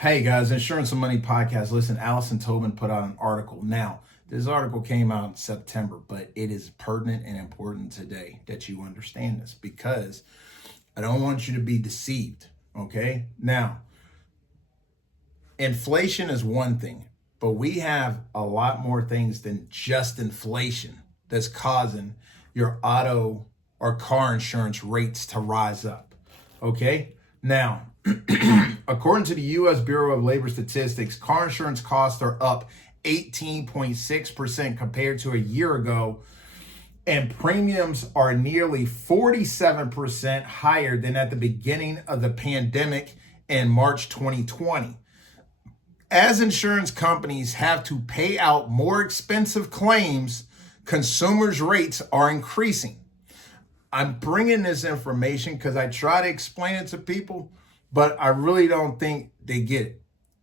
Hey guys, Insurance and Money podcast. Listen, Allison Tobin put out an article. Now, this article came out in September, but it is pertinent and important today that you understand this because I don't want you to be deceived. Okay. Now, inflation is one thing, but we have a lot more things than just inflation that's causing your auto or car insurance rates to rise up. Okay. Now, according to the U.S. Bureau of Labor Statistics, car insurance costs are up 18.6% compared to a year ago, and premiums are nearly 47% higher than at the beginning of the pandemic in March 2020. As insurance companies have to pay out more expensive claims, consumers' rates are increasing. I'm bringing this information because I try to explain it to people, but I really don't think they get it.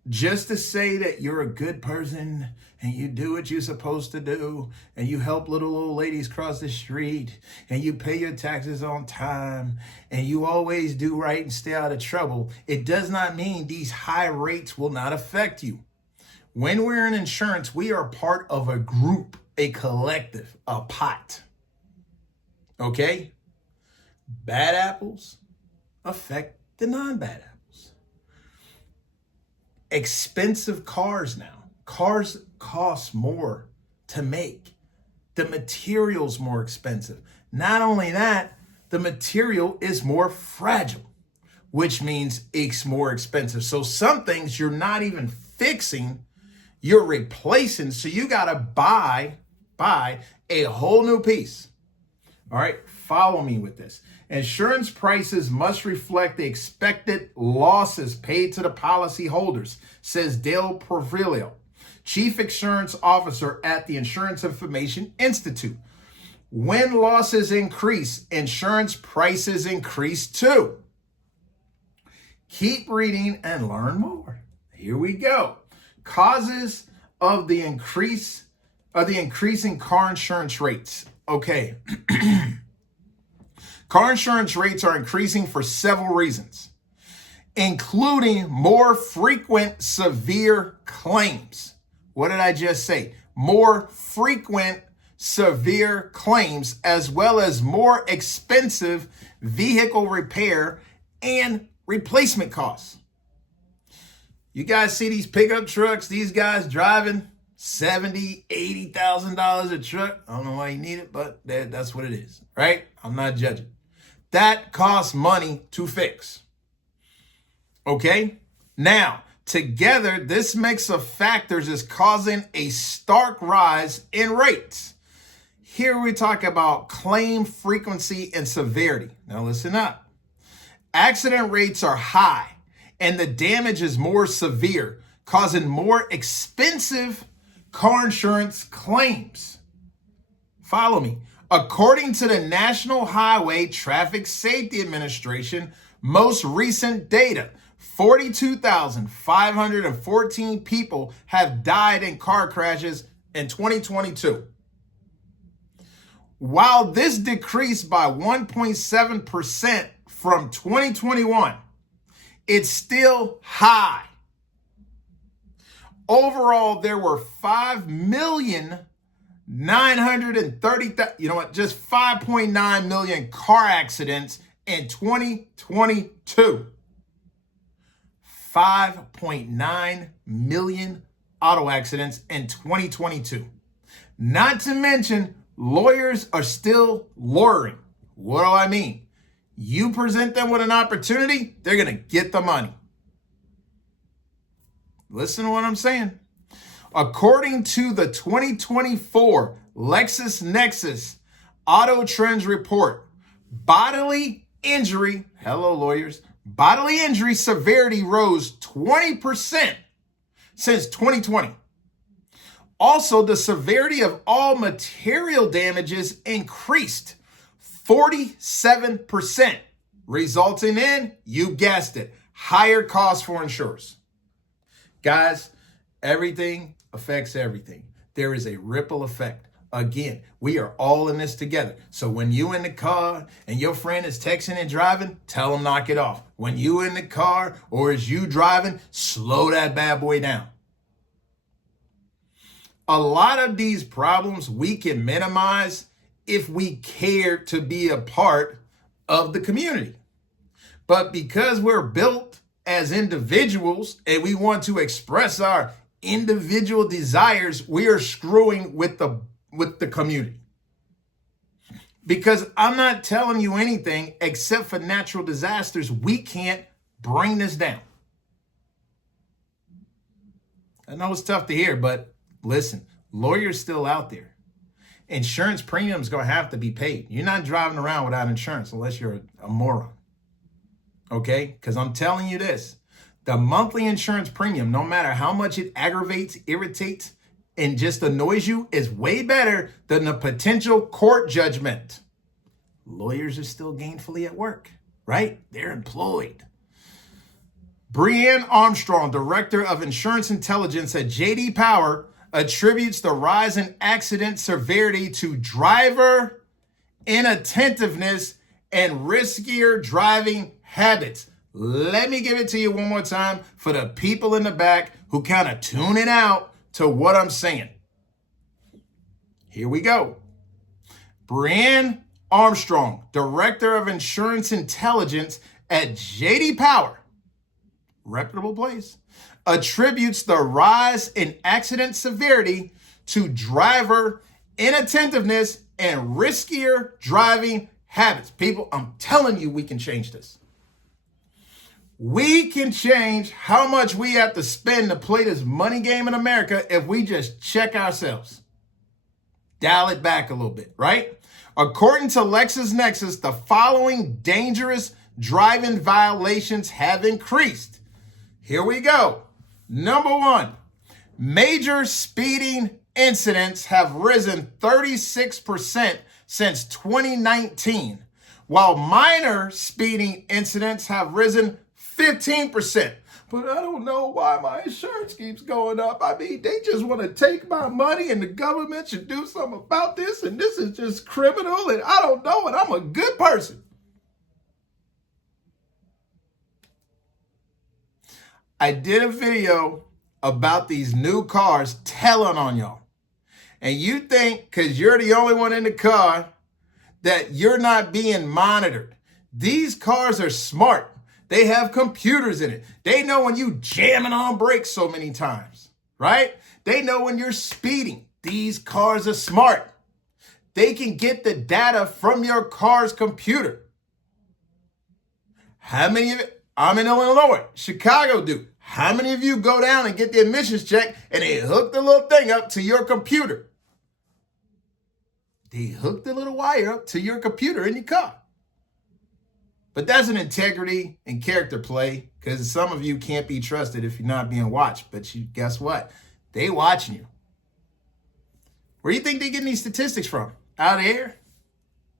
Just to say that you're a good person and you do what you're supposed to do and you help little old ladies cross the street and you pay your taxes on time and you always do right and stay out of trouble, it does not mean these high rates will not affect you. When we're in insurance, we are part of a group, a collective, a pot. Okay? Bad apples affect the non-bad apples. Expensive cars now. Cars cost more to make. The material's more expensive. Not only that, the material is more fragile, which means it's more expensive. So some things you're not even fixing, you're replacing. So you got to buy a whole new piece. All right, follow me with this. Insurance prices must reflect the expected losses paid to the policyholders, says Dale Provilio, Chief Insurance Officer at the Insurance Information Institute. When losses increase, insurance prices increase too. Keep reading and learn more. Here we go. Causes of the increasing car insurance rates. Okay. Car insurance rates are increasing for several reasons, including more frequent severe claims. What did I just say? More frequent severe claims, as well as more expensive vehicle repair and replacement costs. You guys see these pickup trucks, these guys driving $70,000, $80,000 a truck. I don't know why you need it, but that's what it is, right? I'm not judging. That costs money to fix. Okay? Now, together, this mix of factors is causing a stark rise in rates. Here we talk about claim frequency and severity. Now listen up. Accident rates are high and the damage is more severe, causing more expensive car insurance claims. Follow me. According to the National Highway Traffic Safety Administration, most recent data, 42,514 people have died in car crashes in 2022. While this decreased by 1.7% from 2021, it's still high. Overall, there were 5,930,000, just 5.9 million car accidents in 2022. 5.9 million auto accidents in 2022. Not to mention, lawyers are still lawyering. What do I mean? You present them with an opportunity, they're going to get the money. Listen to what I'm saying. According to the 2024 LexisNexis Auto Trends Report, bodily injury severity rose 20% since 2020. Also, the severity of all material damages increased 47%, resulting in, you guessed it, higher costs for insurers. Guys, everything affects everything. There is a ripple effect Again, we are all in this together. So when you in the car and your friend is texting and driving, tell them knock it off. When you in the car or is you driving, slow that bad boy down. A lot of these problems we can minimize if we care to be a part of the community. But because we're built as individuals and we want to express our individual desires, we are screwing with the community. Because I'm not telling you anything except for natural disasters, we can't bring this down. I know it's tough to hear, but listen, lawyers still out there. Insurance premiums going to have to be paid. You're not driving around without insurance unless you're a moron. Okay? Because I'm telling you this, the monthly insurance premium, no matter how much it aggravates, irritates, and just annoys you, is way better than the potential court judgment. Lawyers are still gainfully at work, right? They're employed. Breanne Armstrong, Director of Insurance Intelligence at J.D. Power, attributes the rise in accident severity to driver inattentiveness and riskier driving habits. Let me give it to you one more time for the people in the back who kind of tune it out to what I'm saying. Here we go. Breanne Armstrong, Director of Insurance Intelligence at J.D. Power, reputable place, attributes the rise in accident severity to driver inattentiveness and riskier driving habits. People, I'm telling you, we can change this. We can change how much we have to spend to play this money game in America if we just check ourselves. Dial it back a little bit, right? According to LexisNexis, the following dangerous driving violations have increased. Here we go. Number one, major speeding incidents have risen 36% since 2019, while minor speeding incidents have risen 15%. But I don't know why my insurance keeps going up. I mean, they just want to take my money and the government should do something about this. And this is just criminal and I don't know. And I'm a good person. I did a video about these new cars telling on y'all. And you think because you're the only one in the car that you're not being monitored. These cars are smart. They have computers in it. They know when you jamming on brakes so many times, right? They know when you're speeding. These cars are smart. They can get the data from your car's computer. How many of it? I'm in Illinois. Chicago do. How many of you go down and get the emissions check and they hook the little thing up to your computer? They hook the little wire up to your computer in your car. But that's an integrity and character play because some of you can't be trusted if you're not being watched. But guess what? They watching you. Where do you think they getting these statistics from? Out of here?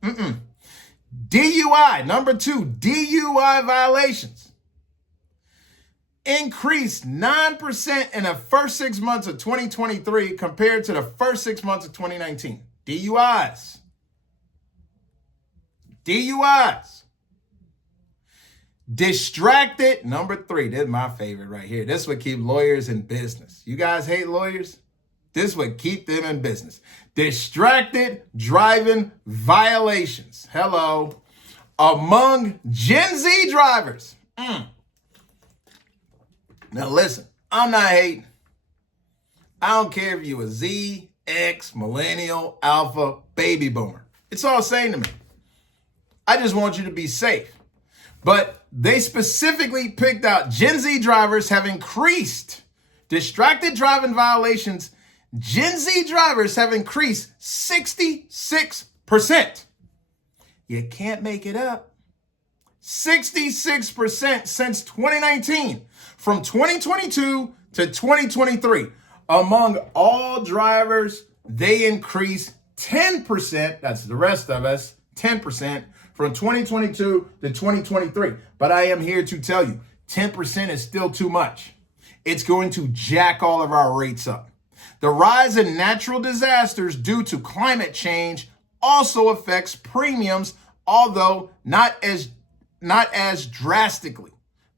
DUI, number 2, DUI violations increased 9% in the first 6 months of 2023 compared to the first 6 months of 2019. DUIs. Distracted, number 3. This is my favorite right here. This would keep lawyers in business. You guys hate lawyers? This would keep them in business. Distracted driving violations. Hello. Among Gen Z drivers. Now listen, I'm not hating. I don't care if you a Z, X, millennial, alpha, baby boomer. It's all the same to me. I just want you to be safe. But they specifically picked out Gen Z drivers have increased. Distracted driving violations, Gen Z drivers have increased 66%. You can't make it up. 66% since 2019. From 2022 to 2023. Among all drivers, they increased 10%. That's the rest of us, 10%. From 2022 to 2023. But I am here to tell you, 10% is still too much. It's going to jack all of our rates up. The rise in natural disasters due to climate change also affects premiums, although not as drastically.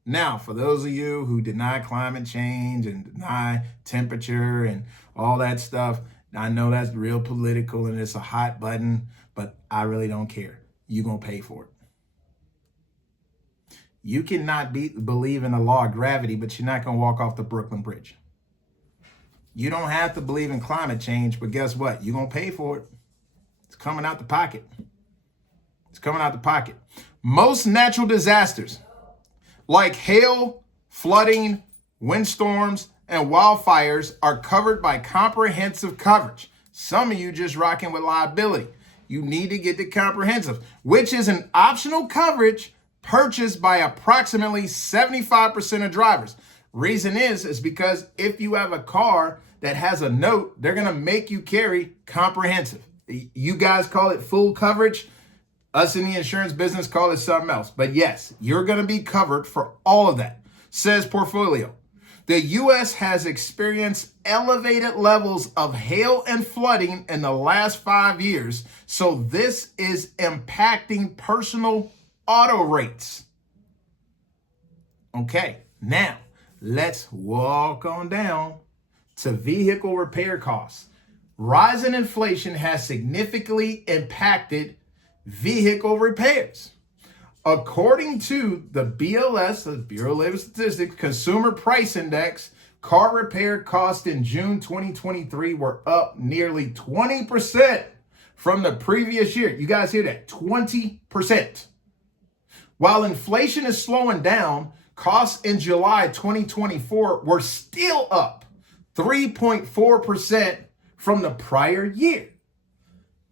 Now, for those of you who deny climate change and deny temperature and all that stuff, I know that's real political and it's a hot button, but I really don't care. You're going to pay for it. You cannot believe in the law of gravity, but you're not going to walk off the Brooklyn Bridge. You don't have to believe in climate change, but guess what? You're going to pay for it. It's coming out the pocket. It's coming out the pocket. Most natural disasters like hail, flooding, windstorms, and wildfires are covered by comprehensive coverage. Some of you just rocking with liability. You need to get the comprehensive, which is an optional coverage purchased by approximately 75% of drivers. Reason is because if you have a car that has a note, they're going to make you carry comprehensive. You guys call it full coverage. Us in the insurance business call it something else. But yes, you're going to be covered for all of that. Says Portfolio. The U.S. has experienced elevated levels of hail and flooding in the last 5 years. So this is impacting personal auto rates. Okay, now let's walk on down to vehicle repair costs. Rising inflation has significantly impacted vehicle repairs. According to the BLS, the Bureau of Labor Statistics, Consumer Price Index, car repair costs in June 2023 were up nearly 20% from the previous year. You guys hear that? 20%. While inflation is slowing down, costs in July 2024 were still up 3.4% from the prior year.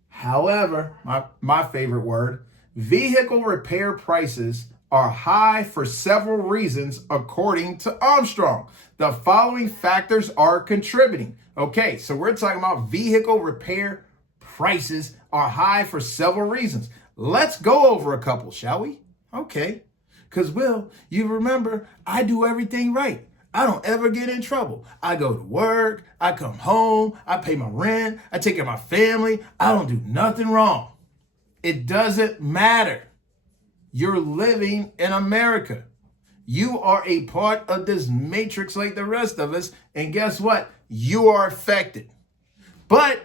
However, my favorite word, vehicle repair prices are high for several reasons, according to Armstrong. The following factors are contributing. Okay, so we're talking about vehicle repair prices are high for several reasons. Let's go over a couple, shall we? Okay, because, Will, you remember, I do everything right. I don't ever get in trouble. I go to work, I come home, I pay my rent, I take care of my family. I don't do nothing wrong. It doesn't matter. You're living in America. You are a part of this matrix like the rest of us. And guess what? You are affected. But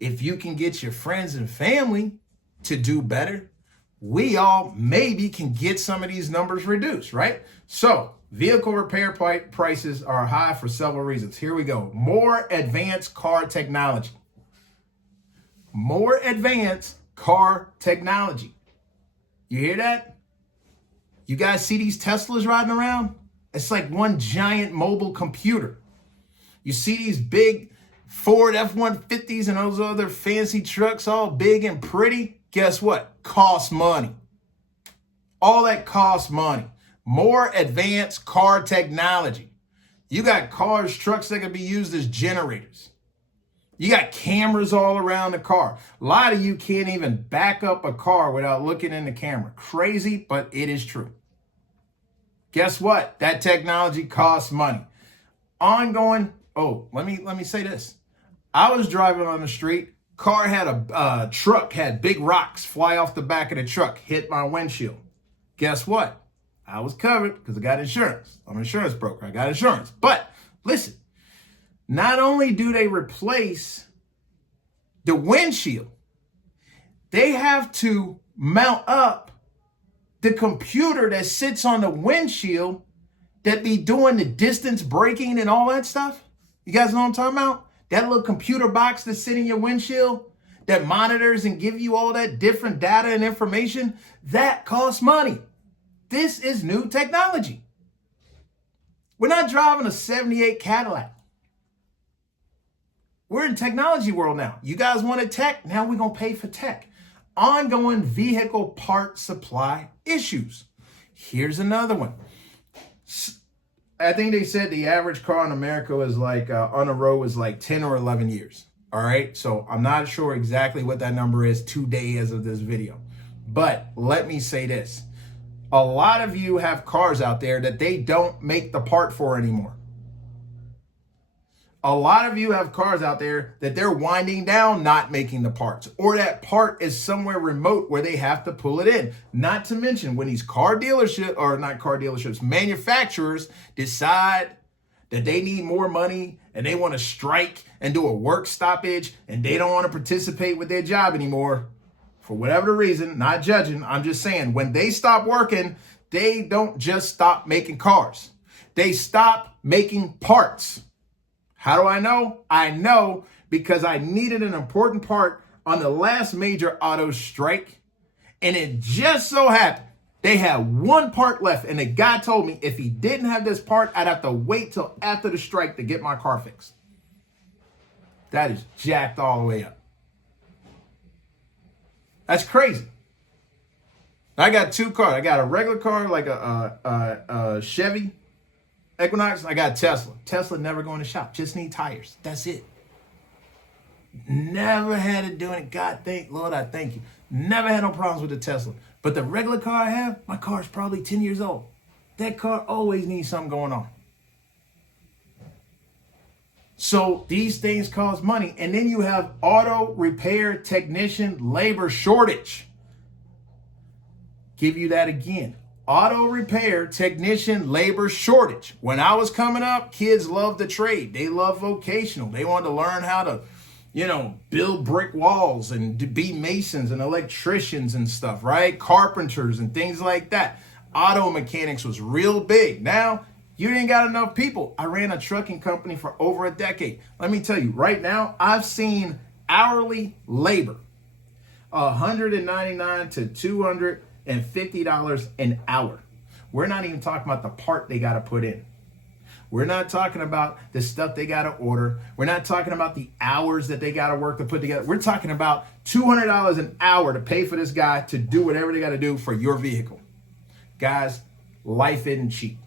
if you can get your friends and family to do better, we all maybe can get some of these numbers reduced, right? So vehicle repair prices are high for several reasons. Here we go. More advanced car technology. More advanced car technology. You hear that? You guys see these Teslas riding around? It's like one giant mobile computer. You see these big Ford F-150s and those other fancy trucks all big and pretty? Guess what? Costs money. All that costs money. More advanced car technology. You got cars, trucks that can be used as generators. You got cameras all around the car. A lot of you can't even back up a car without looking in the camera. Crazy, but it is true. Guess what? That technology costs money. Ongoing. Oh, let me say this. I was driving on the street. Car had a truck had big rocks fly off the back of the truck, hit my windshield. Guess what? I was covered because I got insurance. I'm an insurance broker. I got insurance. But listen, not only do they replace the windshield, they have to mount up the computer that sits on the windshield that be doing the distance braking and all that stuff. You guys know what I'm talking about? That little computer box that's sitting in your windshield that monitors and give you all that different data and information, that costs money. This is new technology. We're not driving a 78 Cadillac. We're in technology world now. You guys wanted tech? Now we're going to pay for tech. Ongoing vehicle part supply issues. Here's another one. I think they said the average car in America was like on the road was like 10 or 11 years. All right. So I'm not sure exactly what that number is today as of this video. But let me say this. A lot of you have cars out there that they don't make the part for anymore. A lot of you have cars out there that they're winding down, not making the parts, or that part is somewhere remote where they have to pull it in. Not to mention when these manufacturers decide that they need more money and they want to strike and do a work stoppage and they don't want to participate with their job anymore for whatever the reason, not judging, I'm just saying when they stop working, they don't just stop making cars. They stop making parts. How do I know? I know because I needed an important part on the last major auto strike, and it just so happened they had one part left, and the guy told me if he didn't have this part, I'd have to wait till after the strike to get my car fixed. That is jacked all the way up. That's crazy. I got two cars. I got a regular car, like a Chevy Equinox. I got Tesla. Tesla never go in the shop. Just need tires. That's it. Never had to do it. God, Lord, I thank you. Never had no problems with the Tesla. But the regular car I have, my car is probably 10 years old. That car always needs something going on. So these things cost money. And then you have auto repair technician labor shortage. Give you that again. Auto repair technician labor shortage. When I was coming up, kids loved the trade. They loved vocational. They wanted to learn how to, build brick walls and be masons and electricians and stuff, right? Carpenters and things like that. Auto mechanics was real big. Now, you ain't got enough people. I ran a trucking company for over a decade. Let me tell you, right now, I've seen hourly labor, $199 to $250 an hour. We're not even talking about the part they got to put in. We're not talking about the stuff they got to order. We're not talking about the hours that they got to work to put together. We're talking about $200 an hour to pay for this guy to do whatever they got to do for your vehicle. Guys, life isn't cheap.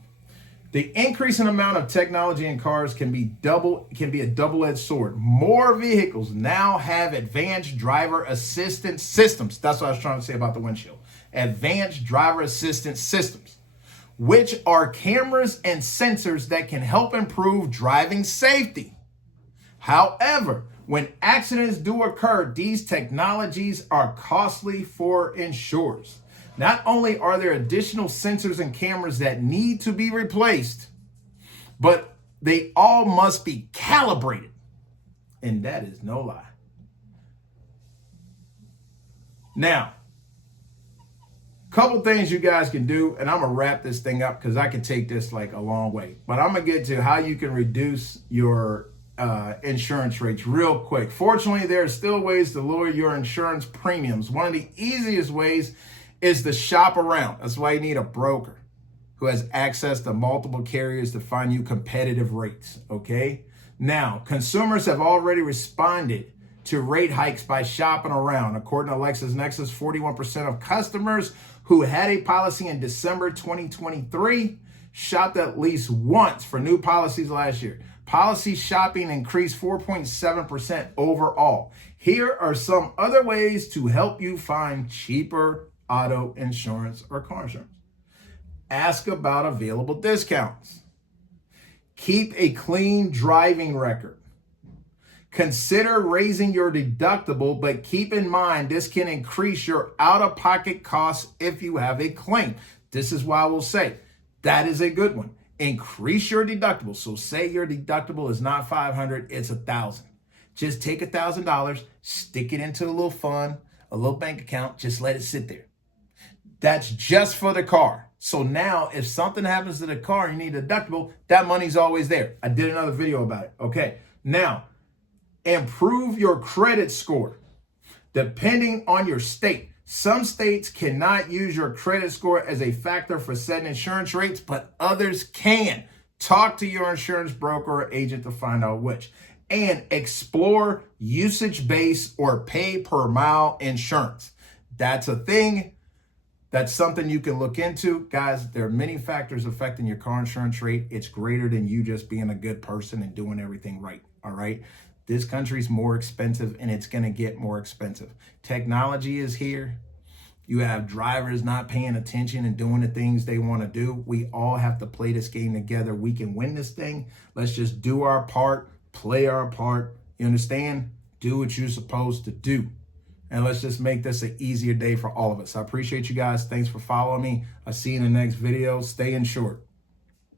The increasing amount of technology in cars can be a double-edged sword. More vehicles now have advanced driver assistance systems. That's what I was trying to say about the windshield. Advanced driver assistance systems, which are cameras and sensors that can help improve driving safety. However, when accidents do occur, these technologies are costly for insurers. Not only are there additional sensors and cameras that need to be replaced, but they all must be calibrated. And that is no lie. Now, couple things you guys can do, and I'm going to wrap this thing up because I can take this like a long way. But I'm going to get to how you can reduce your insurance rates real quick. Fortunately, there are still ways to lower your insurance premiums. One of the easiest ways is to shop around. That's why you need a broker who has access to multiple carriers to find you competitive rates, okay? Now, consumers have already responded to rate hikes by shopping around. According to LexisNexis, 41% of customers who had a policy in December 2023 shopped at least once for new policies last year. Policy shopping increased 4.7% overall. Here are some other ways to help you find cheaper auto insurance or car insurance. Ask about available discounts. Keep a clean driving record. Consider raising your deductible, but keep in mind this can increase your out-of-pocket costs if you have a claim. This is why I will say that is a good one. Increase your deductible. So say your deductible is not $500, it's $1,000. Just take $1,000, stick it into a little fund, a little bank account, just let it sit there. That's just for the car. So now if something happens to the car and you need a deductible, that money's always there. I did another video about it. Okay, now improve your credit score. Depending on your state, some states cannot use your credit score as a factor for setting insurance rates, but others can. Talk to your insurance broker or agent to find out which. And explore usage-based or pay-per-mile insurance. That's a thing. That's something you can look into. Guys, there are many factors affecting your car insurance rate. It's greater than you just being a good person and doing everything right, all right? This country's more expensive and it's going to get more expensive. Technology is here. You have drivers not paying attention and doing the things they want to do. We all have to play this game together. We can win this thing. Let's just do our part, play our part. You understand? Do what you're supposed to do. And let's just make this an easier day for all of us. I appreciate you guys. Thanks for following me. I'll see you in the next video. Stay in short.